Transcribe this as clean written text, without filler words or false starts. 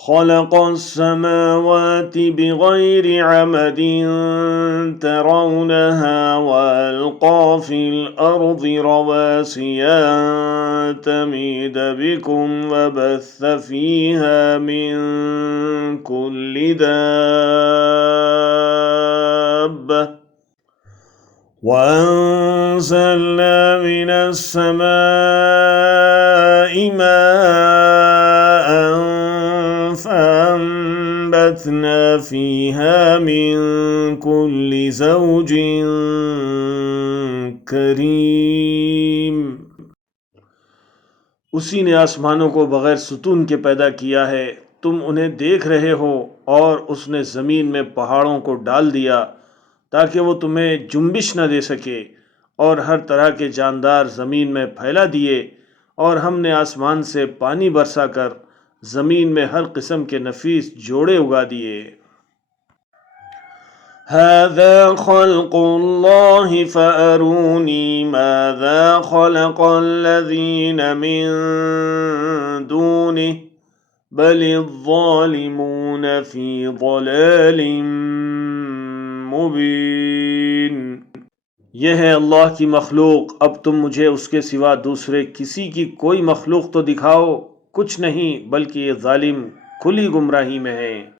खलक़स्समावाति बिग़ैरि अमदिन तरौनहा वअल्क़ा fill अर्ज़ि रवासिया अन तमीद बिकुम वबस्स फ़ीहा मिन कुल्लि दाब्बह वअंज़लना मिनस्समाइ माअन फ़अंबतना फ़ीहा मिन कुल्लि ज़ौजिन करीम। उसी ने आसमानों को बगैर सुतून के पैदा किया है, तुम उन्हें देख रहे हो, और उसने ज़मीन में पहाड़ों को डाल दिया ताकि वो तुम्हें जुम्बिश न दे सके, और हर तरह के जानदार ज़मीन में फैला दिए, और हमने आसमान से पानी बरसा कर ज़मीन में हर किस्म के नफीस जोड़े उगा दिए। हाज़ा ख़ल्क़ुल्लाहि फ़अरूनी माज़ा ख़लक़ल्लज़ीन मिन दूनिहि बलिज़्ज़ालिमून फ़ी ज़लालिम मुबीन। यह है अल्लाह की मखलूक, अब तुम मुझे उसके सिवा दूसरे किसी की कोई मखलूक तो दिखाओ। कुछ नहीं, बल्कि ये जालिम खुली गुमराही में है।